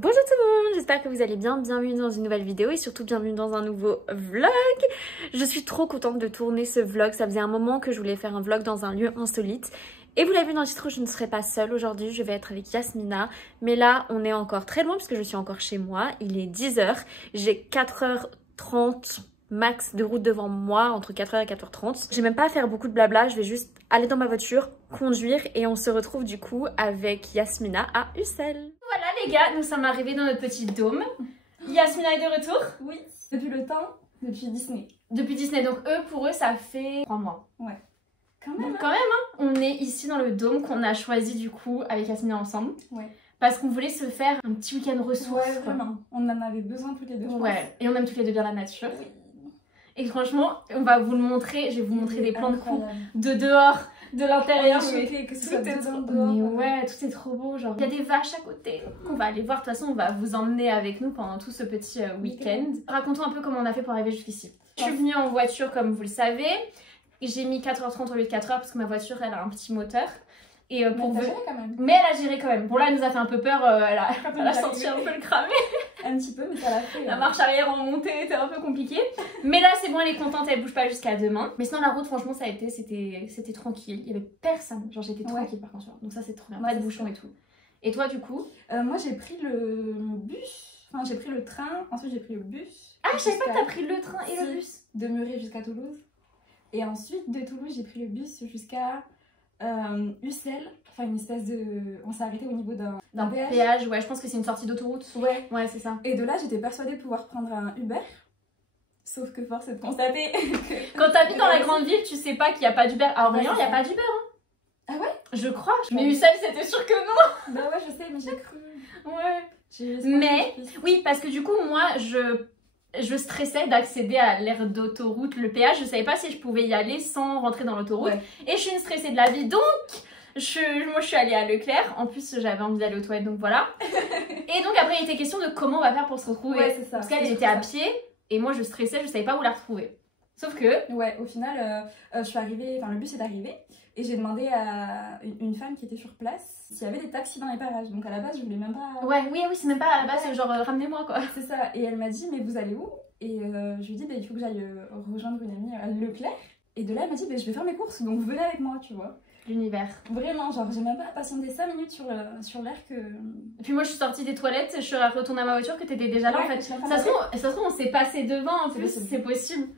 Bonjour tout le monde, j'espère que vous allez bien, bienvenue dans une nouvelle vidéo et surtout bienvenue dans un nouveau vlog. Je suis trop contente de tourner ce vlog, ça faisait un moment que je voulais faire un vlog dans un lieu insolite. Et vous l'avez vu dans le titre, je ne serai pas seule aujourd'hui, je vais être avec Yasmina. Mais là, on est encore très loin puisque je suis encore chez moi, il est 10h, j'ai 4h30 max de route devant moi, entre 4h et 4h30. J'ai même pas à faire beaucoup de blabla, je vais juste aller dans ma voiture, conduire et on se retrouve du coup avec Yasmina à Ussel. Voilà les gars, nous sommes arrivés dans notre petit dôme. Yasmina est de retour. Oui, depuis le temps, depuis Disney. Depuis Disney, donc pour eux ça fait 3 mois. Ouais. Quand même. Donc, quand même hein. On est ici dans le dôme qu'on a choisi du coup avec Yasmina ensemble. Ouais. Parce qu'on voulait se faire un petit week-end ressources. Ouais, vraiment. On en avait besoin toutes les deux. Ouais, et on aime toutes les deux bien la nature. Oui. Et franchement, on va vous le montrer, je vais vous montrer des plans de coupe de dehors, de l'intérieur. Que Tout est trop beau. Mais ouais, tout est trop beau. Genre, il y a des vaches à côté. On va aller voir. De toute façon, on va vous emmener avec nous pendant tout ce petit week-end. Racontons un peu comment on a fait pour arriver jusqu'ici. Je suis venue en voiture, comme vous le savez. J'ai mis 4h30 au lieu de 4h parce que ma voiture, elle a un petit moteur. Et pour mais, quand même. Mais elle a géré quand même. Bon là, elle nous a fait un peu peur. Elle a senti un peu le cramer. Un petit peu, mais ça l'a fait. La marche arrière en montée était un peu compliquée. Mais là, c'est bon, elle est contente. Elle bouge pas jusqu'à demain. Mais sinon, la route, franchement, ça a été, c'était tranquille. Il y avait personne. Genre, j'étais tranquille par contre. Donc ça, c'est trop bien. Pas de bouchons et tout. Et toi, du coup moi, j'ai pris le bus. Enfin, j'ai pris le train. Ensuite, j'ai pris le bus. Ah, je savais pas que t'as pris le train et le bus. De Murée jusqu'à Toulouse. Et ensuite, de Toulouse, j'ai pris le bus jusqu'à Ussel. Enfin, une espèce de... On s'est arrêté au niveau d'un péage. Ouais, je pense que c'est une sortie d'autoroute. Ouais, c'est ça. Et de là, j'étais persuadée de pouvoir prendre un Uber. Sauf que force est de constater que... Quand t'habites dans la grande ville, tu sais pas qu'il n'y a pas d'Uber. À Orléans, il n'y a pas d'Uber. Hein. Ah ouais? Je crois. Mais Ussel, c'était sûr que non. Bah ouais, je sais, mais j'ai cru. Ouais. Mais, oui, parce que du coup, moi, je stressais d'accéder à l'aire d'autoroute, le péage. Je savais pas si je pouvais y aller sans rentrer dans l'autoroute. Ouais. Et je suis une stressée de la vie, donc... Moi je suis allée à Leclerc, en plus j'avais envie d'aller aux toilettes donc voilà. Et donc après il était question de comment on va faire pour se retrouver. Ouais, c'est ça. Parce qu'elle était à pied et moi je stressais, je savais pas où la retrouver. Sauf que... Ouais, au final je suis arrivée, enfin le bus est arrivé et j'ai demandé à une femme qui était sur place s'il y avait des taxis dans les parages. Donc à la base je voulais même pas... Ouais, oui, c'est même pas à la base, c'est genre ramenez-moi quoi. C'est ça, et elle m'a dit mais vous allez où? Et je lui ai dit bah, il faut que j'aille rejoindre une amie à Leclerc. Et de là elle m'a dit bah, je vais faire mes courses donc venez avec moi tu vois. L'univers. Vraiment, genre j'ai même pas patienté 5 minutes sur l'air que... Et puis moi je suis sortie des toilettes, je suis retournée à ma voiture que t'étais déjà là en fait. Ça se trouve on s'est passé devant en plus, c'est possible.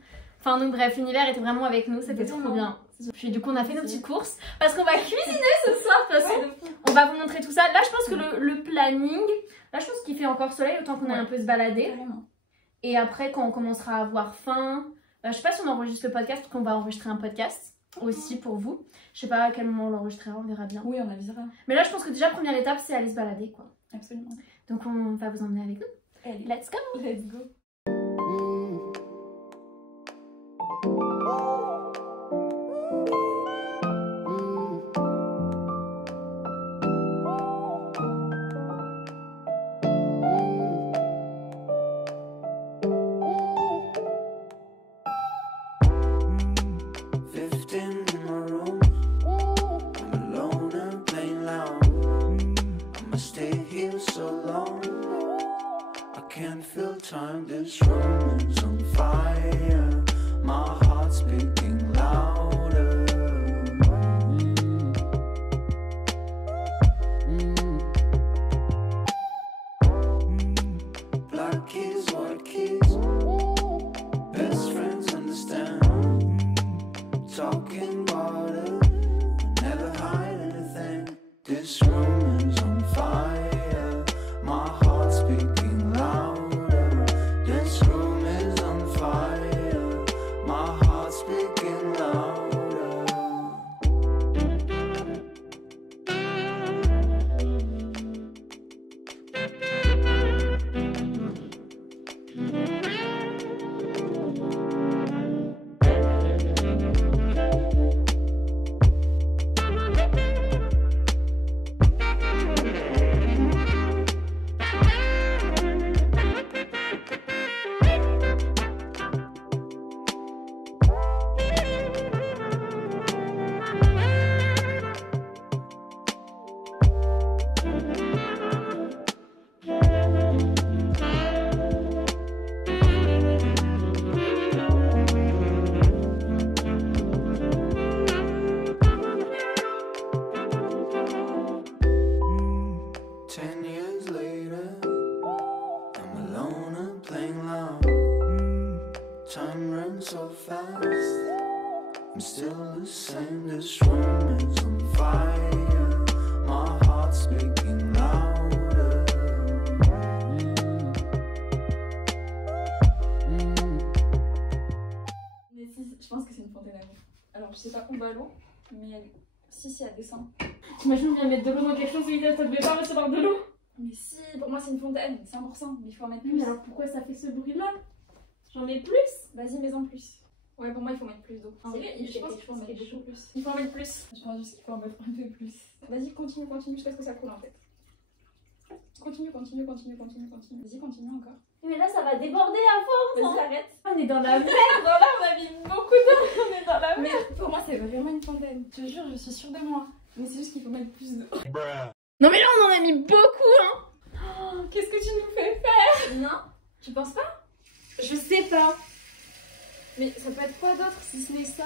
Enfin donc bref, l'univers était vraiment avec nous, c'était trop bien. Puis du coup on a fait nos petites courses parce qu'on va cuisiner ce soir de toute façon. On va vous montrer tout ça. Là je pense que le planning, là je pense qu'il fait encore soleil autant qu'on a un peu se balader. Carrément. Et après quand on commencera à avoir faim, je sais pas si on enregistre le podcast parce qu'on va enregistrer un podcast. Aussi pour vous. Je sais pas à quel moment on l'enregistrera, on verra bien. Oui, on avisera. Mais là, je pense que déjà, première étape, c'est aller se balader, quoi. Absolument. Donc, on va vous emmener avec nous. Allez. Let's go! Let's go! Time, this room is on fire. My heart's beating louder. Black keys, white keys. Best friends understand. Talking about it. Never hide anything. This room is on fire. My heart's beating louder. This room is on fire. My heart's speaking loud. the same. This room is on fire. My heart's speaking louder. Mais si, je pense que c'est une fontaine à l'eau. Alors je sais pas où va l'eau, mais si elle descend. T'imagines bien mettre de l'eau dans quelque chose et dire ça devait pas recevoir de l'eau. Mais si, pour moi c'est une fontaine, 100%, mais il faut en mettre Oui, plus. mais alors pourquoi ça fait ce bruit là? J'en mets plus. Vas-y, mets-en plus. Ouais, pour moi il faut mettre plus d'eau. En vrai, je pense qu'il faut en mettre beaucoup plus. Il faut en mettre plus. Je pense juste qu'il faut en mettre un peu plus. Vas-y, continue jusqu'à ce que ça coule en fait. Continue. Vas-y, continue encore. Mais là ça va déborder à force. Vas-y, arrête. On est dans la merde. Là on a mis beaucoup d'eau. On est dans la merde. Mais pour moi c'est vraiment une fontaine. Je te jure, je suis sûre de moi. Mais c'est juste qu'il faut mettre plus d'eau. Non mais là on en a mis beaucoup hein. Oh, qu'est-ce que tu nous fais faire? Non, tu penses pas? Je sais pas. Mais ça peut être quoi d'autre si ce n'est ça?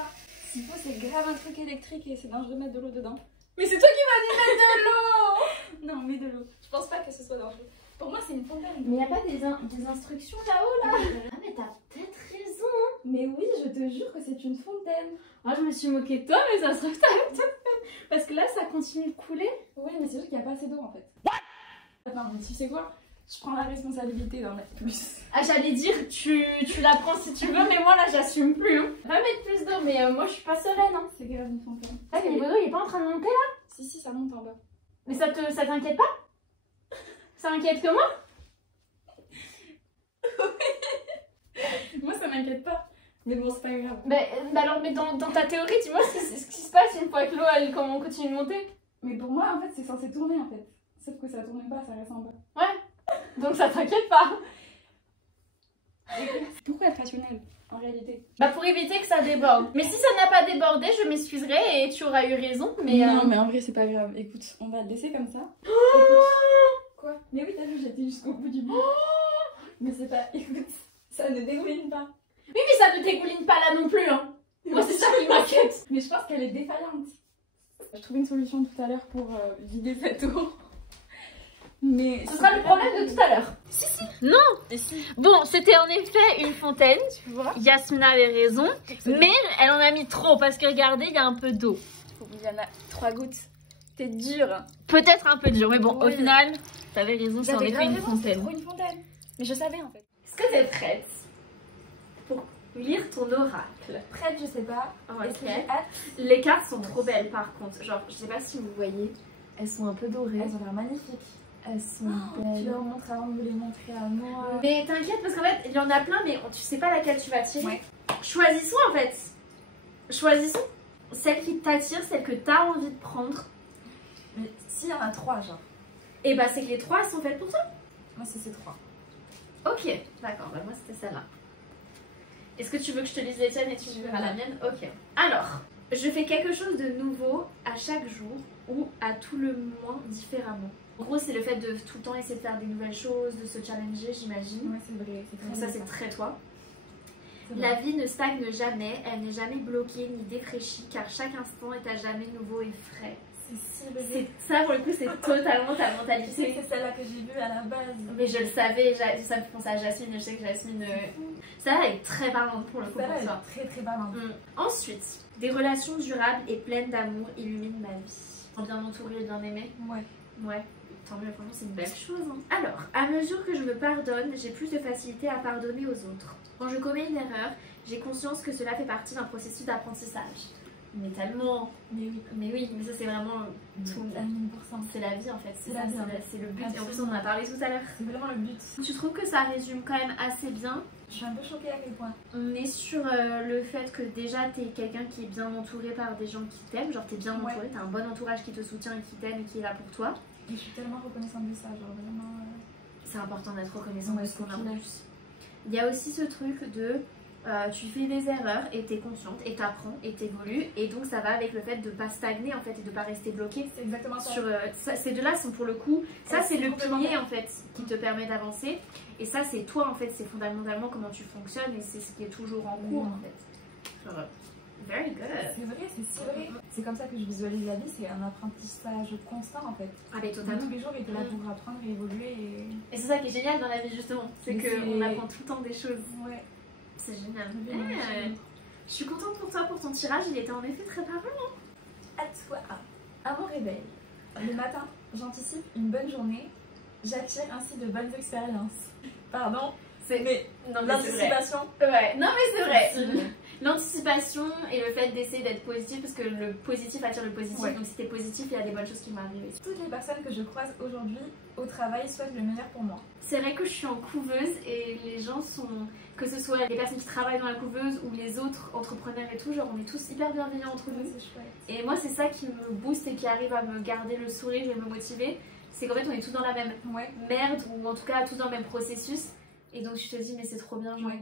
S'il faut, c'est grave un truc électrique et c'est dangereux de mettre de l'eau dedans. Mais c'est toi qui m'as dit mettre de l'eau. Non, mets de l'eau. Je pense pas que ce soit dangereux. Pour moi, c'est une fontaine. Mais y a pas des instructions là-haut là? Ah mais t'as peut-être raison. Mais oui, je te jure que c'est une fontaine. Moi je me suis moquée de toi mais ça se trouve t'as peut-être fait. Parce que là ça continue de couler. Oui, mais c'est juste qu'il n'y a pas assez d'eau en fait. Attends, mais tu sais quoi? Je prends la responsabilité d'en mettre plus. Ah j'allais dire tu la prends si tu veux mais moi là j'assume plus hein. Va mettre plus d'eau mais moi je suis pas sereine hein. C'est grave une fontaine. Ah le niveau d'eau il est pas en train de monter là? Si, ça monte en bas. Mais ça t'inquiète pas? Ça inquiète que moi? Moi, ça m'inquiète pas. Mais bon, c'est pas grave. Bah alors mais dans ta théorie dis-moi ce qui se passe une fois que l'eau elle comment on continue de monter. Mais pour moi, en fait, c'est censé tourner en fait. Sauf que ça tourne pas, ça reste en bas. Ouais. Donc ça t'inquiète pas. Pourquoi être rationnel en réalité? Bah pour éviter que ça déborde. Mais si ça n'a pas débordé, je m'excuserai et tu auras eu raison. Mais Non, mais en vrai, c'est pas grave. Écoute, on va le laisser comme ça. Écoute. Quoi? Mais oui, t'as vu, j'étais jusqu'au bout du bout. Mais c'est pas. Écoute, ça ne dégouline pas. Oui, mais ça ne dégouline pas là non plus, hein. Moi, c'est ça qui m'inquiète. Mais je pense qu'elle est défaillante. Je trouvais une solution tout à l'heure pour vider cette eau. Mais ce sera le problème de tout à l'heure. Non. Et si. Bon, c'était en effet une fontaine. Tu vois? Yasmina avait raison. Mais elle en a mis trop parce que regardez, il y a un peu d'eau. Il y en a 3 gouttes. T'es dur. Peut-être un peu dur, mais bon, Ouais. au final, t'avais raison, c'est en J'avais effet grave une raison, c'est fontaine. trop une fontaine. Mais je savais en fait. Est-ce que t'es prête pour lire ton oracle? Prête, je sais pas. Est-ce que Ok. j'ai hâte? Les cartes sont trop belles par contre. Genre, je sais pas si vous voyez, elles sont un peu dorées. Elles ont l'air magnifiques. Elles sont Tu belles. leur montres avant de me les montrer à moi. Mais t'inquiète parce qu'en fait, il y en a plein, mais tu sais pas laquelle tu vas tirer. Ouais. Choisissons en fait. Choisissons celle qui t'attire, celle que t'as envie de prendre. Mais s'il y en a 3, genre. Et bah, c'est que les trois elles sont faites pour toi. Moi, c'est ces 3. Ok, d'accord, bah moi c'était celle-là. Est-ce que tu veux que je te lise les tiennes et tu verras la mienne? Ok. Alors, je fais quelque chose de nouveau à chaque jour ou à tout le moins différemment. En gros, c'est le fait de tout le temps essayer de faire des nouvelles choses, de se challenger, j'imagine. Ouais, c'est vrai. C'est Ça, c'est très toi. C'est La vrai. vie ne stagne jamais, elle n'est jamais bloquée ni défraîchie, car chaque instant est à jamais nouveau et frais. C'est si vrai. C'est ça, pour le coup, c'est totalement ta Tu sais mentalité. que c'est celle-là que j'ai vue à la base. Mais je le savais, ça me fait penser à Jasmine, et je sais que Jasmine, ça elle est très parlante pour le coup. Celle-là, pour elle toi. est très très parlante. Ensuite, des relations durables et pleines d'amour illuminent ma vie. Bien entourée et bien aimée. Ouais. Ouais, tant mieux, franchement, c'est une belle chose. Hein. Alors, à mesure que je me pardonne, j'ai plus de facilité à pardonner aux autres. Quand je commets une erreur, j'ai conscience que cela fait partie d'un processus d'apprentissage. Mais tellement. Mais oui. Mais oui, mais ça c'est vraiment tout. À 1000%. C'est la vie en fait, c'est C'est ça, la vie, en c'est le but. Et en plus, Absolument. on en a parlé tout à l'heure. C'est vraiment le but. Tu trouves que ça résume quand même assez bien? Je suis un peu choquée à quel point. On est sur le fait que déjà t'es quelqu'un qui est bien entouré par des gens qui t'aiment, genre t'es bien Ouais. entouré, t'as un bon entourage qui te soutient et qui t'aime et qui est là pour toi. Et je suis tellement reconnaissante de ça, genre vraiment. C'est important d'être reconnaissant Ouais, de ce qu'on a en c'est clair. plus. Il y a aussi ce truc de tu fais des erreurs et t'es consciente et t'apprends et t'évolues et donc ça va avec le fait de pas stagner en fait et de pas rester bloqué. C'est exactement ça. Sur, ces deux-là sont pour le coup, ça Ouais, c'est le complètement. pilier en fait qui te permet d'avancer et ça c'est toi en fait, c'est fondamentalement comment tu fonctionnes et c'est ce qui est toujours en cours en fait. Genre, very good. C'est vrai, c'est si vrai. C'est comme ça que je visualise la vie, c'est un apprentissage constant en fait. Allez, totalement. Tous les jours, il était là pour apprendre et évoluer. Et c'est ça qui est génial dans la vie justement, c'est Mais qu'on c'est- apprend tout le temps des choses. Ouais. C'est génial. Oui, Je suis contente pour toi, pour ton tirage, il était en effet très parlant. À toi. À mon réveil. Le matin, j'anticipe une bonne journée. J'attire ainsi de bonnes expériences. Pardon, mais l'anticipation. Ouais, non mais c'est vrai. L'anticipation et le fait d'essayer d'être positif, parce que le positif attire le positif, ouais. Donc si t'es positif, il y a des bonnes choses qui vont arriver. Toutes les personnes que je croise aujourd'hui au travail souhaitent le meilleur pour moi. C'est vrai que je suis en couveuse et les gens sont, que ce soit les personnes qui travaillent dans la couveuse ou les autres entrepreneurs et tout, genre on est tous hyper bienveillants entre nous. Et moi c'est ça qui me booste et qui arrive à me garder le sourire et me motiver, c'est qu'en fait on est tous dans la même merde, ou en tout cas tous dans le même processus. Et donc je te dis mais c'est trop bien, genre du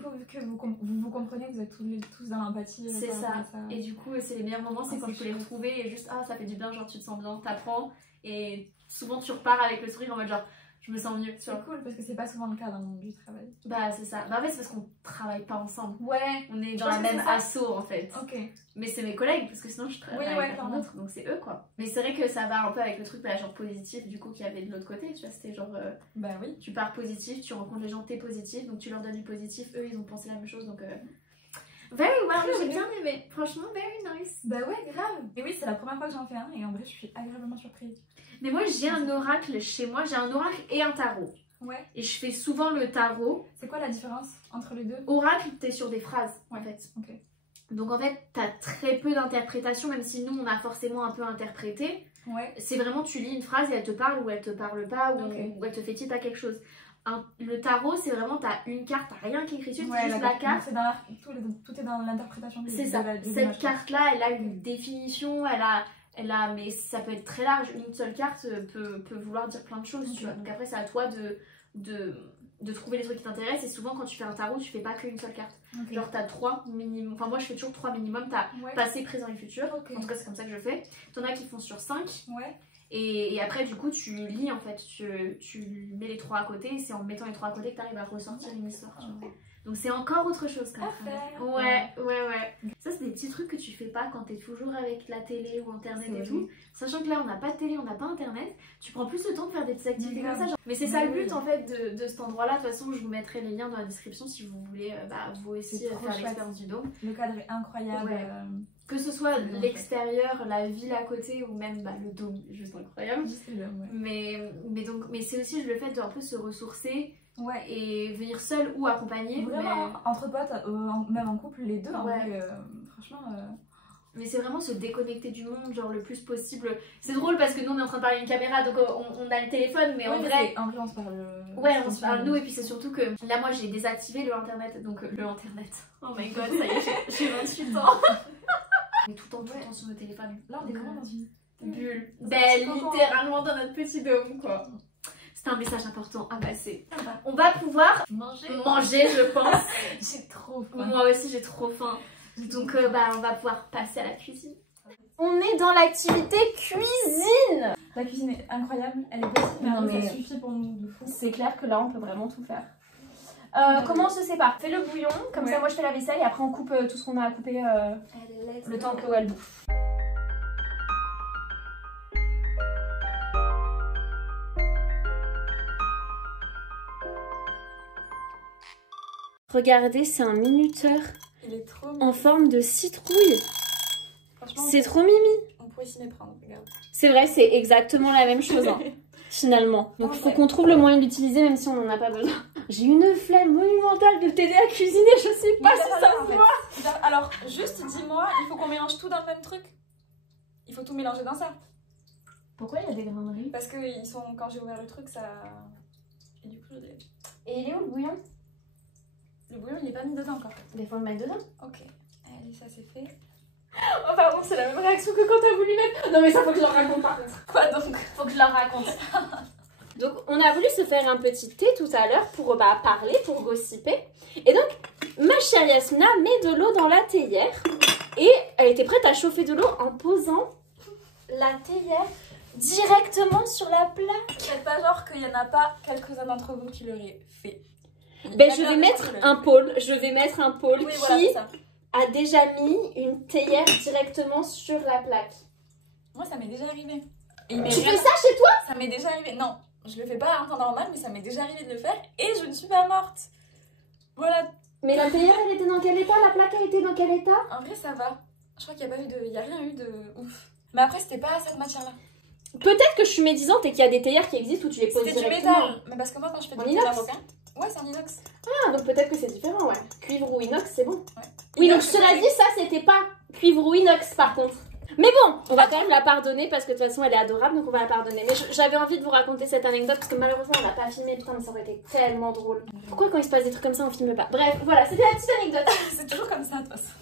coup vu que vous comprenez, vous êtes tous dans l'empathie. C'est ça. Et du coup c'est les meilleurs moments, c'est quand tu peux les retrouver et juste ça fait du bien, genre tu te sens bien, t'apprends et souvent tu repars avec le sourire en mode genre je me sens mieux. C'est cool parce que c'est pas souvent le cas dans le monde du travail. Bah c'est ça. Bah en fait c'est parce qu'on travaille pas ensemble. Ouais. On est dans la même asso en fait. Ok. Mais c'est mes collègues parce que sinon je travaille avec un autre, donc c'est eux quoi. Mais c'est vrai que ça va un peu avec le truc genre positif du coup qu'il y avait de l'autre côté, tu vois, c'était genre bah oui. Tu pars positif, tu rencontres les gens, t'es positif, donc tu leur donnes du positif, eux ils ont pensé la même chose donc very well, j'ai bien aimé, franchement very nice. Bah ouais grave. Et oui c'est la première fois que j'en fais un et en vrai je suis agréablement surprise. Mais moi j'ai un oracle chez moi, j'ai un oracle et un tarot. Ouais. Et je fais souvent le tarot. C'est quoi la différence entre les deux? Oracle, t'es sur des phrases en fait. Ok. Donc en fait t'as très peu d'interprétation, même si nous on a forcément un peu interprété. Ouais. C'est vraiment tu lis une phrase et elle te parle ou elle te parle pas ou elle te fait titre à quelque chose. Le tarot c'est vraiment t'as une carte, t'as rien qui est écrit dessus, c'est juste la carte. Tout est dans l'interprétation. C'est ça. Cette carte là elle a une définition, mais ça peut être très large. Une seule carte peut vouloir dire plein de choses, tu vois. Donc après c'est à toi de trouver les trucs qui t'intéressent. Et souvent quand tu fais un tarot tu fais pas qu'une seule carte. Genre t'as 3 minimum, enfin moi je fais toujours 3 minimum. T'as passé, présent et futur. En tout cas c'est comme ça que je fais. T'en as qui font sur 5. Et après du coup tu lis en fait, tu mets les 3 à côté et c'est en mettant les 3 à côté que t'arrives à ressortir une histoire. Donc c'est encore autre chose quand même. Ouais. Ça c'est des petits trucs que tu fais pas quand t'es toujours avec la télé ou internet et tout. Sachant que là on n'a pas de télé, on n'a pas internet. Tu prends plus le temps de faire des petites activités comme ça. Genre. Mais c'est ça le but en fait de cet endroit là. De toute façon je vous mettrai les liens dans la description si vous voulez vous aussi faire l'expérience du dôme. Le cadre est incroyable. Que ce soit l'extérieur, la ville à côté ou même le dôme, juste incroyable. Mais c'est aussi le fait de un peu se ressourcer. Et venir seul ou accompagné. Vraiment, entre potes, même en couple, les deux. Franchement. Mais c'est vraiment se déconnecter du monde, genre le plus possible. C'est drôle parce que nous on est en train de parler à une caméra, donc on a le téléphone, mais en vrai on se parle. Ouais, on se parle nous, et puis c'est surtout que là moi j'ai désactivé le internet, donc le internet. Oh my god, ça y est, j'ai 28 ans. On est tout le temps sur le téléphone. Là on est vraiment dans une bulle. Littéralement dans notre petit dôme quoi. C'est un message important à passer. On va pouvoir manger je pense. J'ai trop faim. Moi aussi j'ai trop faim. Donc on va pouvoir passer à la cuisine. On est dans l'activité cuisine. La cuisine est incroyable, elle est petite mais ça suffit pour nous de fou. C'est clair que là on peut vraiment tout faire. Comment on se sépare? Fais le bouillon, comme ça moi je fais la vaisselle et après on coupe tout ce qu'on a à couper le temps que elle bouffe. Regardez, c'est un minuteur en forme de citrouille. C'est trop mimi. On pourrait s'y méprendre, regarde. C'est vrai, c'est exactement la même chose, hein, finalement. Donc il faut qu'on trouve le moyen de l'utiliser même si on n'en a pas besoin. J'ai une flemme monumentale de t'aider à cuisiner, je sais pas si ça se voit. Alors, juste dis-moi, il faut qu'on mélange tout dans le même truc? Il faut tout mélanger dans ça? Pourquoi il y a des grains de riz? Parce que quand j'ai ouvert le truc, ça... Et du coup, Et il est où le bouillon? Le bouillon, il n'est pas mis dedans encore. Il faut le mettre dedans. Ok. Allez, ça c'est fait. Oh pardon, c'est la même réaction que quand t'as voulu mettre... Non mais ça faut que je leur raconte par contre. Quoi donc? Faut que je leur raconte. Donc on a voulu se faire un petit thé tout à l'heure pour parler, pour gossiper. Et donc ma chère Yasmina met de l'eau dans la théière. Et elle était prête à chauffer de l'eau en posant la théière directement sur la plaque. C'est pas genre qu'il y en a pas quelques-uns d'entre vous qui l'auraient fait. Ben je vais mettre un pôle, qui a déjà mis une théière directement sur la plaque. Moi ça m'est déjà arrivé. Tu fais ça chez toi? Ça m'est déjà arrivé, non, je le fais pas en temps normal mais ça m'est déjà arrivé de le faire et je ne suis pas morte. Voilà. Mais la théière, elle était dans quel état? La plaque, elle était dans quel état? En vrai, ça va. Je crois qu'il n'y a pas eu de... Il y a rien eu de ouf. Mais après, c'était pas cette matière-là. Peut-être que je suis médisante et qu'il y a des théières qui existent où tu les poses C'était du directement. métal. Mais parce que moi, quand je fais En du inox avocat... Ouais, c'est en inox. Ah, donc peut-être que c'est différent, ouais. Cuivre ou inox, c'est bon. Ouais. Oui, donc Inox, cela c'est- dit, ça, c'était pas cuivre ou inox, par contre. Mais bon, on va quand même la pardonner parce que de toute façon, elle est adorable, donc on va la pardonner. Mais j'avais envie de vous raconter cette anecdote parce que malheureusement, on l'a pas filmé. Putain, mais ça aurait été tellement drôle. Pourquoi quand il se passe des trucs comme ça, on filme pas? Bref, voilà, c'était la petite anecdote. C'est toujours comme ça, de toute façon.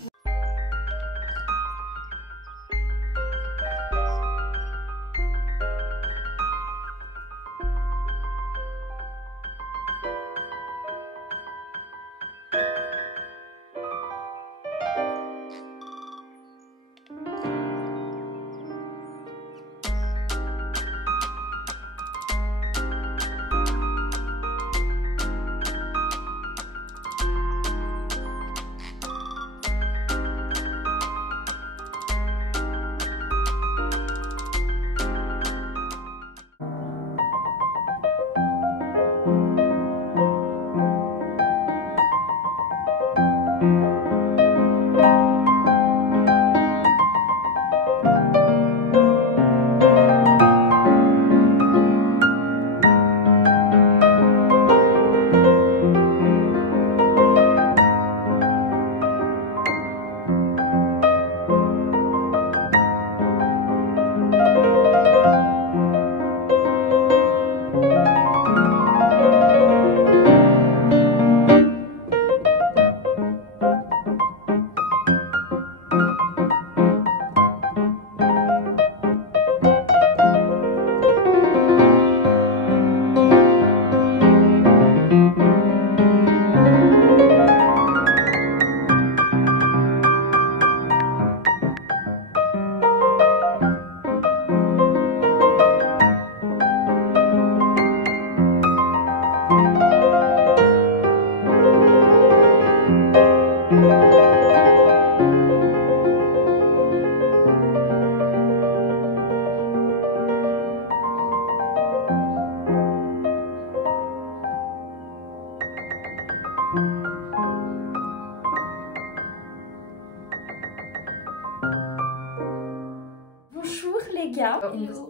Bonjour les gars.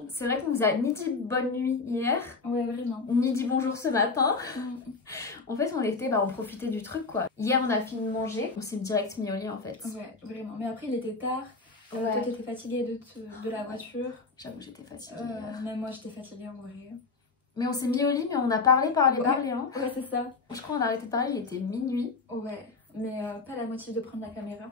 C'est vrai qu'on vous a ni dit bonne nuit hier, Ouais, vraiment. ni dit bonjour ce matin. En fait, on profitait du truc quoi. Hier, on a fini de manger, on s'est direct mis au lit en fait. Ouais, vraiment. Mais après, il était tard. Ouais. Toi, t'étais fatiguée de la voiture. J'avoue, j'étais fatiguée. Même moi, j'étais fatiguée en vrai. Mais on s'est mis au lit, mais on a parlé hein. Ouais, c'est ça. Je crois qu'on a arrêté de parler, il était minuit. Ouais. Mais pas la moitié de prendre la caméra.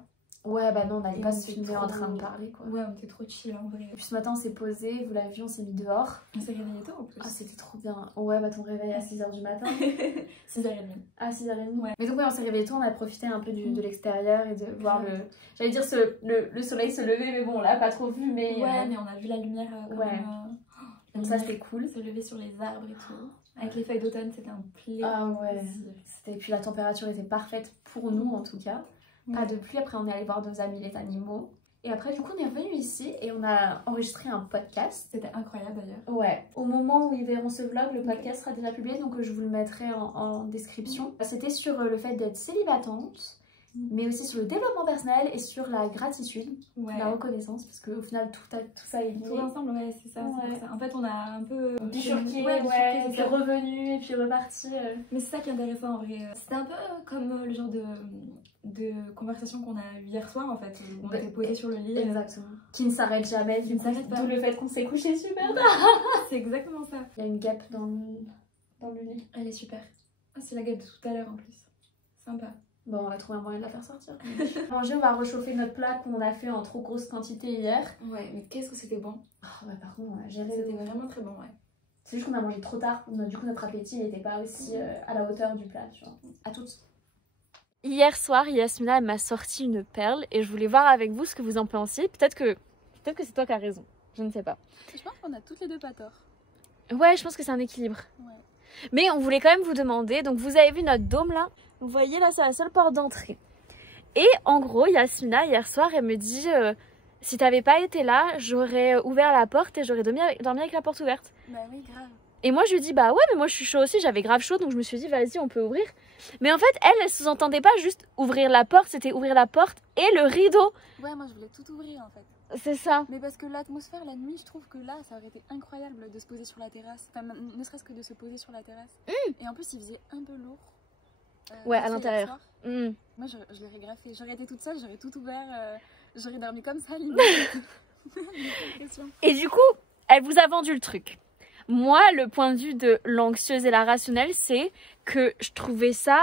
Ouais, bah non, on n'allait Et pas on se était filmer en trop- train de parler quoi. Ouais, on était trop chill en vrai. Et puis ce matin, on s'est posé, vous l'avez vu, on s'est mis dehors. On s'est réveillé tôt en plus. Ah, c'était trop bien. Ouais, bah ton réveil à 6h du matin. 6h30. À 6h30. Ouais. Mais donc, ouais, on s'est réveillé tôt, on a profité un peu de l'extérieur et de voir Ouais. le. J'allais dire le soleil se lever, mais bon, on l'a pas trop vu, mais. Ouais, mais on a vu la lumière quand ouais. même. Donc, ça, c'était cool. Se lever sur les arbres et tout. Avec les feuilles d'automne, c'était un plaisir. Ah ouais. C'était... Puis la température était parfaite pour nous, en tout cas. Pas de pluie. Après, on est allé voir nos amis, les animaux. Et après, du coup, on est revenu ici et on a enregistré un podcast. C'était incroyable d'ailleurs. Ouais. Au moment où ils verront ce vlog, le podcast sera déjà publié, donc je vous le mettrai en description. C'était sur le fait d'être célibatante, mais aussi sur le développement personnel et sur la gratitude, Ouais. la reconnaissance, parce qu'au final, tout ça est lié. Tout ensemble, ouais, c'est ça, Ouais. c'est pour ça. En fait, on a un peu Bifurqué, ouais, ouais, c'est puis ça. revenu, et puis reparti. Mais c'est ça qui est intéressant en vrai. C'était un peu comme le genre de conversation qu'on a eu hier soir en fait, où on Bah, était posé sur le lit. Exactement. Qui ne s'arrête jamais, Qui ne s'arrête pas. d'où le fait qu'on s'est couché super tard. C'est exactement ça. Il y a une guêpe dans le lit. Elle est super. Ah, c'est la gueule de tout à l'heure en plus. Sympa. Bon, on va trouver un moyen de la faire sortir. Manger, on va réchauffer notre plat qu'on a fait en trop grosse quantité hier. Ouais, mais qu'est-ce que c'était bon. Oh, bah, par contre, on a géré. C'était vraiment très bon, ouais. C'est juste qu'on a mangé trop tard. Du coup, notre appétit n'était pas aussi à la hauteur du plat, tu vois. À toutes. Hier soir, Yasmina m'a sorti une perle et je voulais voir avec vous ce que vous en pensiez. Peut-être que c'est toi qui as raison. Je ne sais pas. Je pense qu'on a toutes les deux pas tort. Ouais, je pense que c'est un équilibre. Ouais. Mais on voulait quand même vous demander. Donc, vous avez vu notre dôme là. Vous voyez là, c'est la seule porte d'entrée. Et en gros, Yasmina, hier soir, elle me dit si t'avais pas été là, j'aurais ouvert la porte et j'aurais dormi avec la porte ouverte. Bah oui, grave. Et moi je lui dis bah ouais mais moi je suis chaud aussi, j'avais grave chaud donc je me suis dit vas-y on peut ouvrir. Mais en fait elle sous-entendait pas juste ouvrir la porte, c'était ouvrir la porte et le rideau. Ouais, moi je voulais tout ouvrir en fait. C'est ça. Mais parce que l'atmosphère la nuit, je trouve que là ça aurait été incroyable de se poser sur la terrasse. Enfin, ne serait-ce que de se poser sur la terrasse. Et en plus il faisait un peu lourd. Ouais, à l'intérieur. Moi je l'aurais graffé. J'aurais été toute seule, j'aurais tout ouvert. J'aurais dormi comme ça, limite. Et du coup, elle vous a vendu le truc. Moi, le point de vue de l'anxieuse et la rationnelle, c'est que je trouvais ça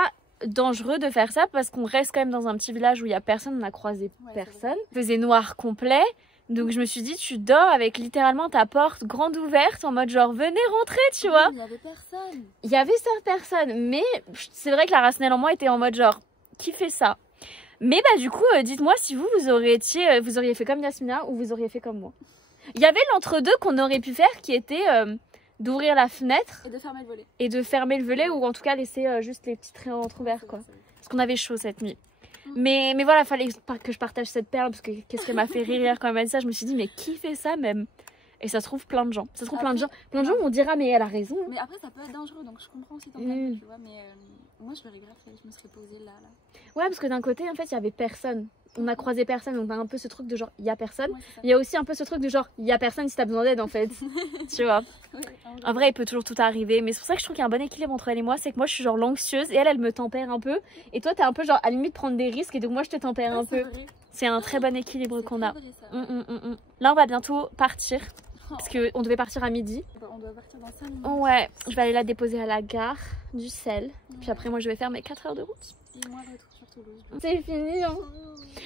dangereux de faire ça parce qu'on reste quand même dans un petit village où il y a personne, on a croisé personne. Il faisait noir complet. Donc je me suis dit, tu dors avec littéralement ta porte grande ouverte en mode genre venez rentrer, tu vois. Il y avait personne. Il y avait cette personne, mais c'est vrai que la rationnelle en moi était en mode genre qui fait ça. Mais bah du coup, dites-moi si vous auriez fait comme Yasmina ou vous auriez fait comme moi. Il y avait l'entre-deux qu'on aurait pu faire qui était d'ouvrir la fenêtre et de fermer le volet. Et de fermer le volet ou en tout cas laisser juste les petits traits entrouverts quoi. Parce qu'on avait chaud cette nuit. Mais voilà, fallait que je partage cette perle parce que qu'est-ce qu'elle m'a fait rire quand elle m'a dit ça. Je me suis dit mais qui fait ça même? Et ça se trouve plein de gens. Ça se trouve plein de gens où on dira mais elle a raison. Mais après ça peut être dangereux donc je comprends aussi ton avis, tu vois. Mais moi je l'aurais graffé, je me serais posée là. Ouais parce que d'un côté en fait il y avait personne. On a croisé personne donc on a un peu ce truc de genre il y a personne. Ouais, il y a aussi un peu ce truc de genre il y a personne si t'as besoin d'aide en fait. Tu vois. Ouais, en vrai il peut toujours tout arriver mais c'est pour ça que je trouve qu'il y a un bon équilibre entre elle et moi. C'est que moi je suis genre l'anxieuse et elle me tempère un peu. Et toi t'es un peu genre à la limite prendre des risques et donc moi je te tempère un peu. C'est un très bon équilibre qu'on a. Là on va bientôt partir. Parce qu'on devait partir à midi. On doit partir dans 5 minutes. Ouais, je vais aller la déposer à la gare du Sel. Puis après moi je vais faire mes 4 heures de route. Et moi retour sur Toulouse. C'est fini hein.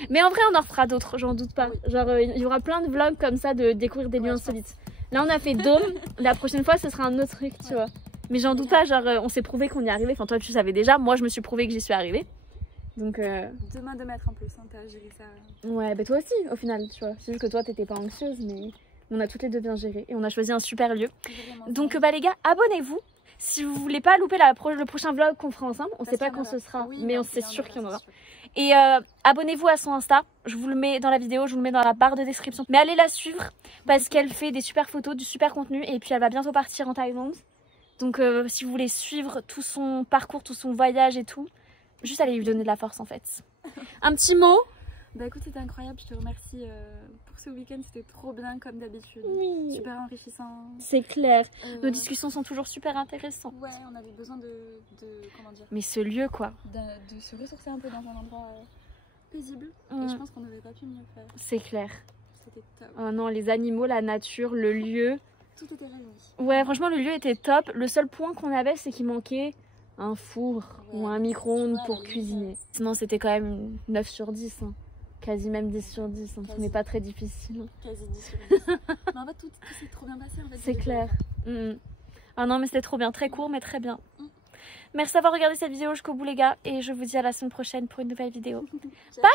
Mais en vrai on en refera d'autres, j'en doute pas. Genre il y aura plein de vlogs comme ça de découvrir des lieux insolites. Là on a fait Dôme, la prochaine fois ce sera un autre truc tu vois. Mais j'en doute pas, genre on s'est prouvé qu'on y est arrivé. Enfin toi tu savais déjà, moi je me suis prouvé que j'y suis arrivée. Donc 2 mains de maître en plus, hein, t'as géré ça. Ouais bah toi aussi au final tu vois. C'est juste que toi t'étais pas anxieuse mais on a toutes les deux bien géré et on a choisi un super lieu. Donc bah les gars, abonnez-vous si vous voulez pas louper le prochain vlog qu'on fera ensemble. On sait pas quand ce sera, mais on sait sûr qu'il y en aura. Et abonnez-vous à son Insta, je vous le mets dans la vidéo, je vous le mets dans la barre de description. Mais allez la suivre parce qu'elle fait des super photos, du super contenu et puis elle va bientôt partir en Thaïlande. Donc si vous voulez suivre tout son parcours, tout son voyage et tout, juste allez lui donner de la force en fait. Un petit mot? Bah écoute, c'était incroyable, je te remercie pour ce week-end, c'était trop bien comme d'habitude. Oui. Super enrichissant. C'est clair, nos discussions sont toujours super intéressantes. Ouais, on avait besoin de comment dire. Mais ce lieu quoi. De se ressourcer un peu dans un endroit paisible. Et je pense qu'on n'aurait pas pu mieux faire. C'est clair. C'était top. Oh non, les animaux, la nature, le lieu. Tout était réuni. Ouais, franchement, le lieu était top. Le seul point qu'on avait, c'est qu'il manquait un four ou un micro-ondes pour cuisiner. Sinon, c'était quand même 9 sur 10. Hein. Quasi même 10 sur 10. Hein. Ce n'est pas très difficile. Quasi 10 sur 10. Mais en fait, tout s'est trop bien passé. En fait, c'est clair. Ah non, mais c'était trop bien. Très court, mais très bien. Merci d'avoir regardé cette vidéo jusqu'au bout, les gars. Et je vous dis à la semaine prochaine pour une nouvelle vidéo. Bye!